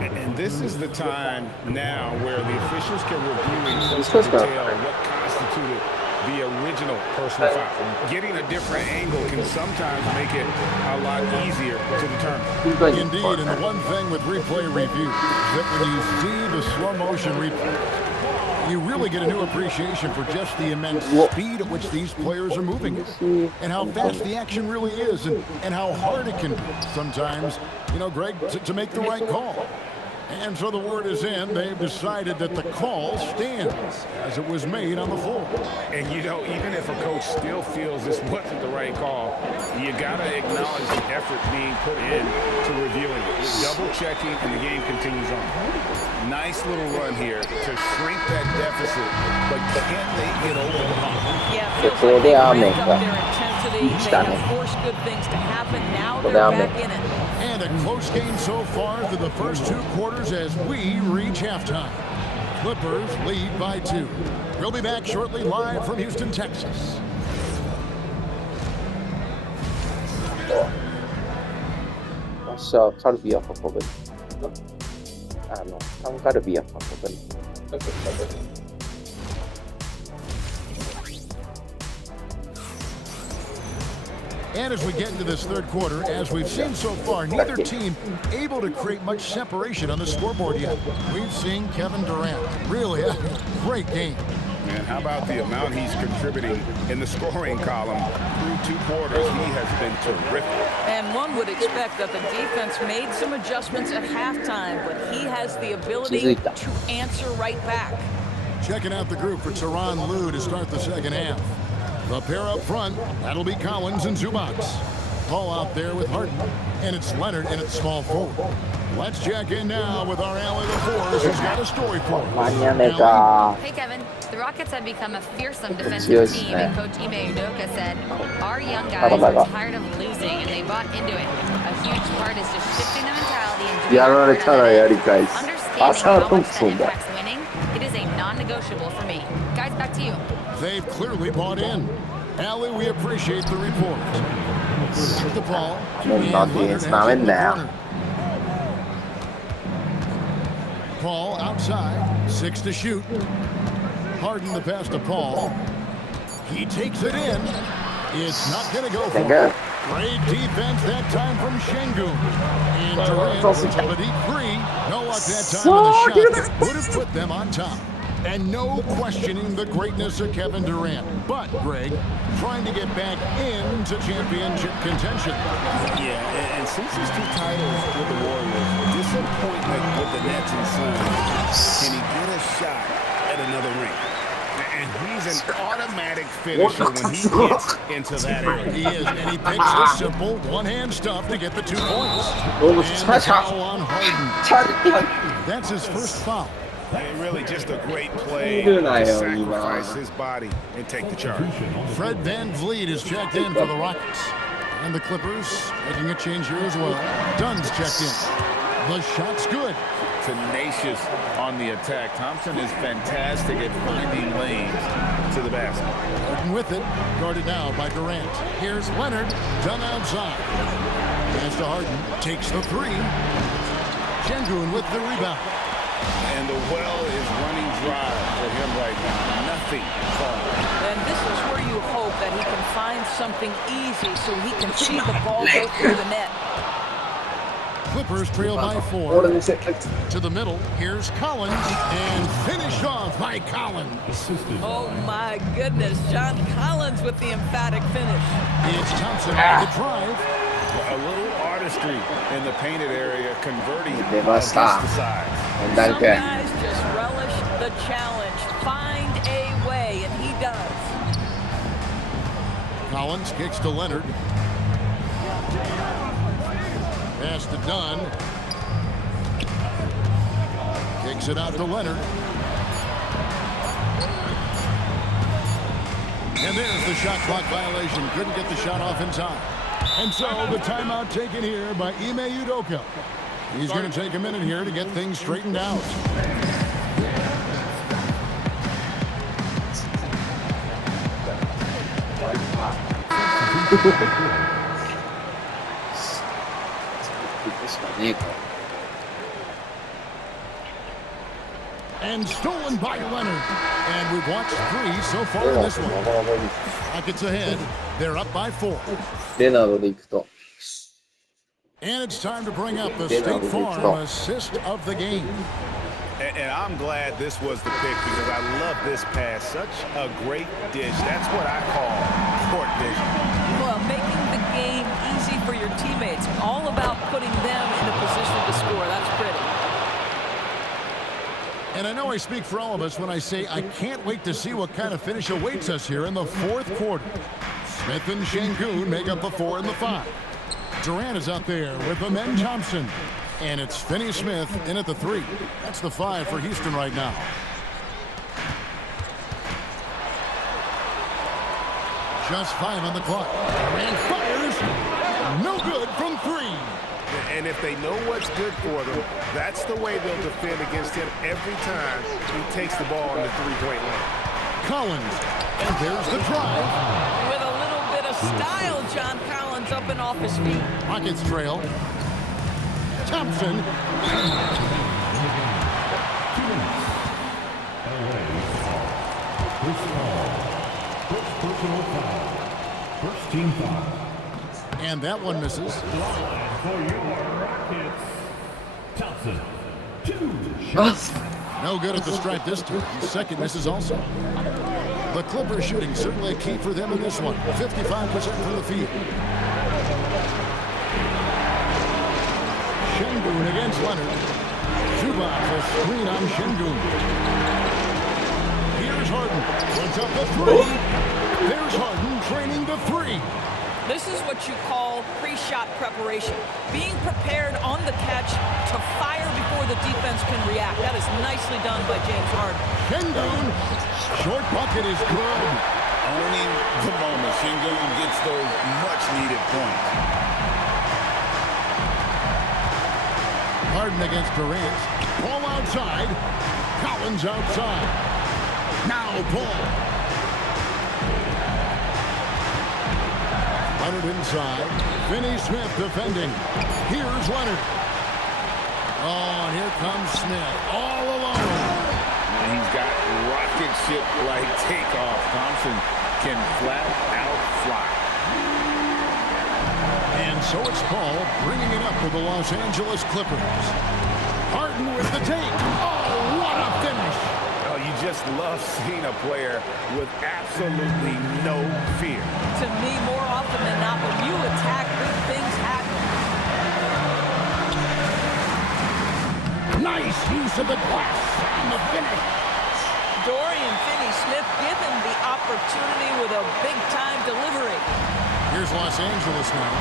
And this is the time now where the officials can review in This closer was not detail what constituted the original personal foul. Getting a different angle can sometimes make it a lot easier to determine. Indeed, and the one thing with replay review is that when you see the slow motion replay, you really get a new appreciation for just the immense speed at which these players are moving and how fast the action really is and how hard it can be sometimes, Greg, to make the right call. And so the word is in. They've decided that the call stands as it was made on the floor. And, even if a coach still feels this wasn't the right call, you got to acknowledge the effort being put in to reviewing it. Double-checking, and the game continues on. Nice little run here to shrink that deficit, but can they get over the hump? Yeah, it feels like they ramped up their intensity. They have forced good things to happen. Now they're back in it. And a close game so far through the first 2 quarters as we reach halftime. Clippers lead by 2. We'll be back shortly live from Houston, Texas. So Calbia for Kobe. No, I'm Calbia for Kobe. And as we get into this third quarter, as we've seen so far, neither team able to create much separation on the scoreboard yet. We've seen Kevin Durant really a great game. Man, how about the amount he's contributing in the scoring column through 2 quarters? He has been terrific. And one would expect that the defense made some adjustments at halftime, but he has the ability to answer right back. Checking out the group for Tyronn Lue to start the second half. The pair up front, that'll be Collins and Zubac. Paul out there with Harden, and it's Leonard in at small forward. Let's check in now with our Allie LaForce, who's got a story for us. Hey, Kevin. The Rockets have become a fearsome defensive team, and Coach Ime Udoka said, our young guys are tired of losing, and they bought into it. A huge part is just shifting the mentality and doing it for another day. Understanding how much that impacts winning, it is a non-negotiable for me. Guys, back to you. They've clearly bought in. Allie, we appreciate the report. The ball. Paul outside, 6 to shoot. Harden the pass to Paul. He takes it in. It's not going to go for it. Great defense that time from Şengün. And Durant with a deep 3. No luck that time on the shot. Would have put them on top. And no questioning the greatness of Kevin Durant. But, Greg, trying to get back into championship contention. Yeah, and since his 2 titles with the Warriors, disappointment with the Nets and Suns, can he get a shot at another ring? And he's an automatic finisher when he gets into that area. He is, and he picks the simple one-hand stuff to get the 2 points. And the foul on Harden. That's his first foul. And really just a great play to sacrifice his body and take the charge. Fred VanVleet is checked in for the Rockets. And the Clippers making a change here as well. Dunn's checked in. The shot's good. Tenacious on the attack. Thompson is fantastic at finding lanes to the basket. Harden with it. Guarded now by Durant. Here's Leonard. Done outside. Pass to Harden. Takes the 3. Şengün with the rebound. And the well is running dry for him right now. Nothing falling. And this is where you hope that he can find something easy so he can see the ball go through the net. Clippers trail by 4. To the middle, here's Collins, and finished off by Collins. Oh my goodness, John Collins with the emphatic finish. It's Thompson on the drive. A little artistry in the painted area, converting against the sides. Some guys just relish the challenge, find a way, and he does. Collins kicks to Leonard. Pass to Dunn. Kicks it out to Leonard. And there's the shot clock violation. Couldn't get the shot off in time. And so the timeout taken here by Ime Udoka. He's going to take a minute here to get things straightened out. And stolen by Leonard. And we've watched 3 so far in this one. Rockets ahead. They're up by 4. And it's time to bring up the State Farm assist of the game. And I'm glad this was the pick because I love this pass. Such a great dish. That's what I call court vision. Well, making the game easy for your teammates. All about putting them in a position to score. That's pretty. And I know I speak for all of us when I say I can't wait to see what kind of finish awaits us here in the 4th quarter. Smith and Şengün make up the 4 and the 5. Durant is out there with Amen Thompson. And it's Finney-Smith in at the 3. That's the 5 for Houston right now. Just 5 on the clock. Durant fires. No good from 3. And if they know what's good for them, that's the way they'll defend against him every time he takes the ball on the 3-point line. Collins. And there's the drive. With a little bit of style, John Collins up and off his feet. Rockets trail. Thompson. First personal foul. First team foul. And that one misses. For your Rockets, Thompson. 2 shots. No good at the stripe this time. His second misses also. The Clippers shooting certainly a key for them in this one. 55% from the field. Şengün against Leonard. Zubac a screen on Şengün. Here's Harden. Runs up the 3. There's Harden training the 3. This is what you call pre-shot preparation. Being prepared on the catch to fire before the defense can react. That is nicely done by James Harden. Şengün. Short bucket is good. Owning the moment. Şengün gets those much-needed points. Harden against Durant. Ball outside. Collins outside. Now Paul. Leonard inside. Finney-Smith defending. Here's Leonard. Oh, and here comes Smith. All alone. And he's got rocket ship-like takeoff. Thompson can flat out fly. And so it's Paul bringing it up for the Los Angeles Clippers. Harden with the take. Oh, what a finish. Oh, you just love seeing a player with absolutely no fear. To me, more often than not, when you attack, big things happen. Nice use of the glass on the finish. Dorian Finney-Smith given the opportunity with a big-time delivery. Here's Los Angeles now.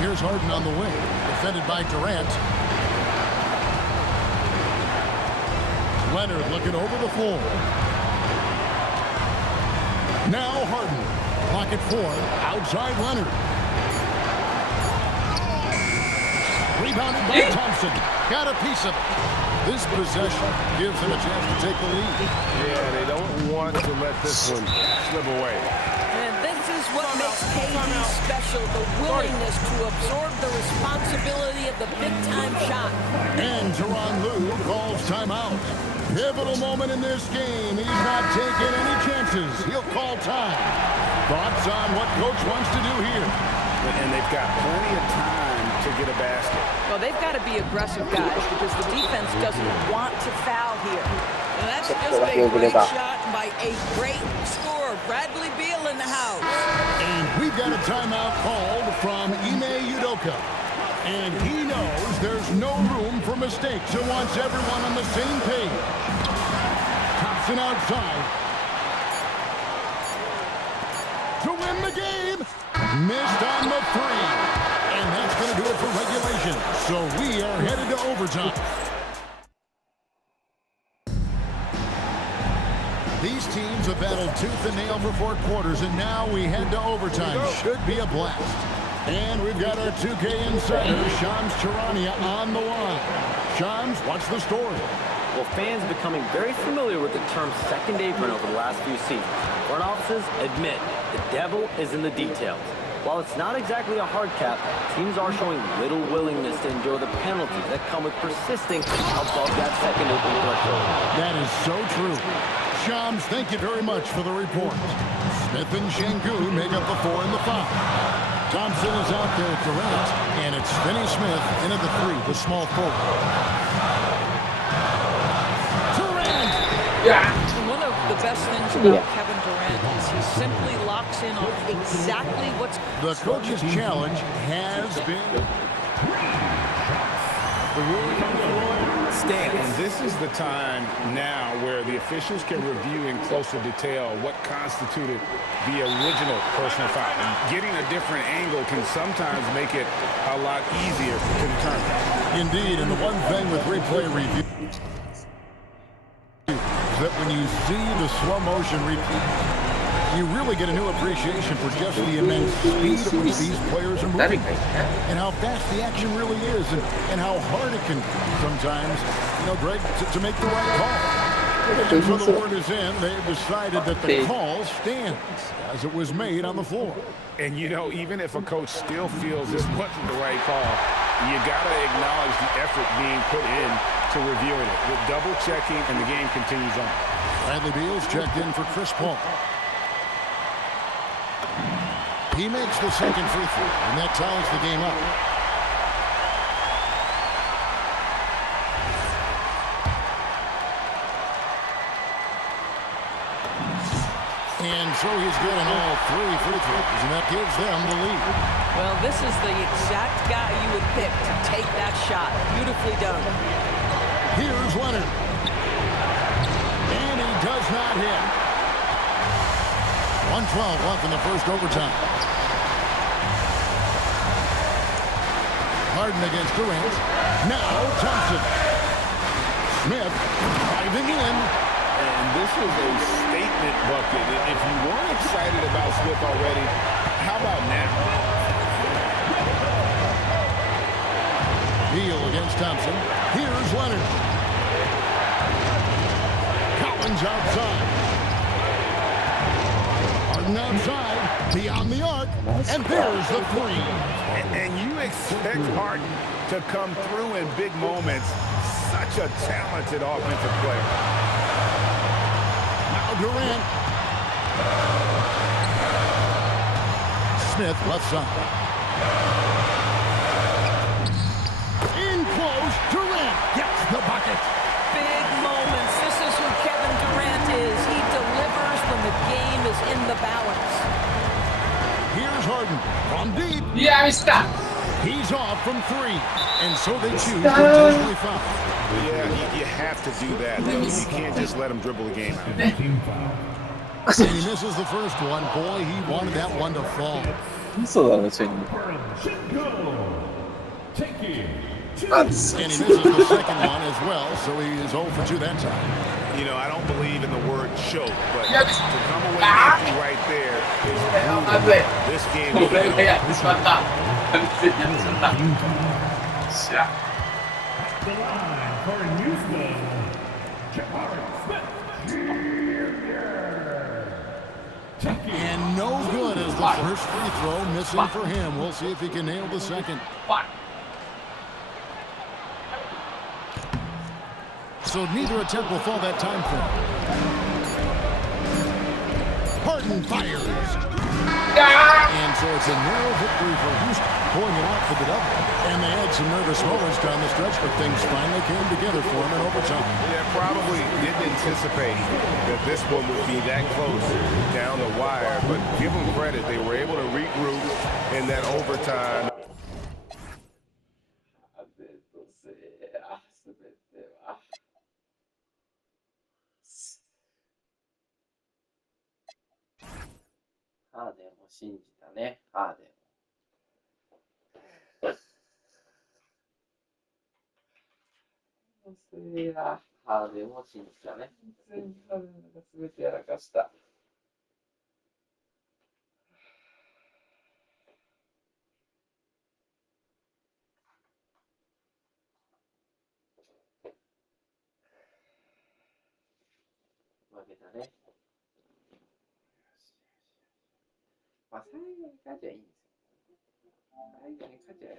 Here's Harden on the wing, defended by Durant. Leonard looking over the floor. Now Harden. Clock at 4. Outside Leonard. Rebounded by Thompson. Got a piece of it. This possession gives them a chance to take the lead. Yeah, they don't want to let this one slip away. And this is what makes KD special, the willingness to absorb the responsibility of the big-time shot. And Tyronn Lue calls timeout. Pivotal moment in this game. He's not taking any chances. He'll call time. Thoughts on what Coach wants to do here? And they've got plenty of time to get a basket. Well, they've got to be aggressive, guys, because the defense doesn't want to foul here. And that's just a great shot by a great scorer, Bradley Beal in the house. And we've got a timeout called from Ime Udoka. And he knows there's no room for mistakes and wants everyone on the same page. Thompson outside. To win the game. Missed on the 3. And that's going to do it for regulation. So we are headed to overtime. These teams have battled tooth and nail for 4 quarters, and now we head to overtime. Should be a blast. And we've got our 2K insider, Shams Charania, on the line. Shams, what's the story? Well, fans are becoming very familiar with the term second apron over the last few seasons. Front offices admit the devil is in the details. While it's not exactly a hard cap, teams are showing little willingness to endure the penalties that come with persisting above that second open threshold. That is so true. Shams, thank you very much for the report. Smith and Şengün make up the 4 and the 5. Thompson is out there at Durant, and it's Finney Smith in at the 3, the small forward. Durant! One of the best things about Kevin Durant is he simply locks in on exactly what's... The coach's challenge has been... The rule comes forward. Stan, and this is the time now where the officials can review in closer detail what constituted the original personal foul. And getting a different angle can sometimes make it a lot easier to determine. Indeed, and the one thing with replay review that when you see the slow motion replay, you really get a new appreciation for just the immense speed at which these players are moving and how fast the action really is and how hard it can sometimes, Greg, to make the right call. And so the word is in, they've decided that the call stands as it was made on the floor. And even if a coach still feels this wasn't the right call, you got to acknowledge the effort being put in to reviewing it with double checking, and the game continues on. Bradley Beal's checked in for Chris Paul. He makes the second free throw, and that ties the game up. And so he's getting all 3 free throws, and that gives them the lead. Well, this is the exact guy you would pick to take that shot. Beautifully done. Here's Leonard. And he does not hit. 1:12 left in the first overtime. Harden against Durant. Now Thompson. Smith driving in. And this is a statement bucket. If you weren't excited about Smith already, how about now? Beal against Thompson. Here's Leonard. Collins outside. Harden outside. Beyond the arc. And there's the 3. And you expect Harden to come through in big moments. Such a talented offensive player. Now Durant. Smith left side. In close. Durant gets the bucket. Big moments. This is who Kevin Durant is. He delivers when the game is in the balance. Here's Harden from deep. He's off from 3. And so they choose to intentionally foul. Yeah, you have to do that, though. You can't just let him dribble the game out. Team foul. And he misses the first one. Boy, he wanted that one to fall. 嘘だろ、チェン Taking And he misses the second one as well, so he is 0 for 2 that time. I don't believe in the word choke, but to come away empty right there is brutal. This game is the line for Houston, Jabari Smith Jr. And no good as the first free throw missing for him. We'll see if he can nail the second. So neither attempt will fall that time frame. Harden fires. And so it's a narrow victory for Houston, pulling it out for the double. And they had some nervous moments down the stretch, but things finally came together for them in overtime. Yeah, probably didn't anticipate that this one would be that close down the wire, but give them credit. They were able to regroup in that overtime. ハーデンを信じたね、ハーデンを。それはハーデンを信じたね。全てやらかした。負けたね。まあ、最後に勝ちゃいいんですよ。ライトに勝ちゃえ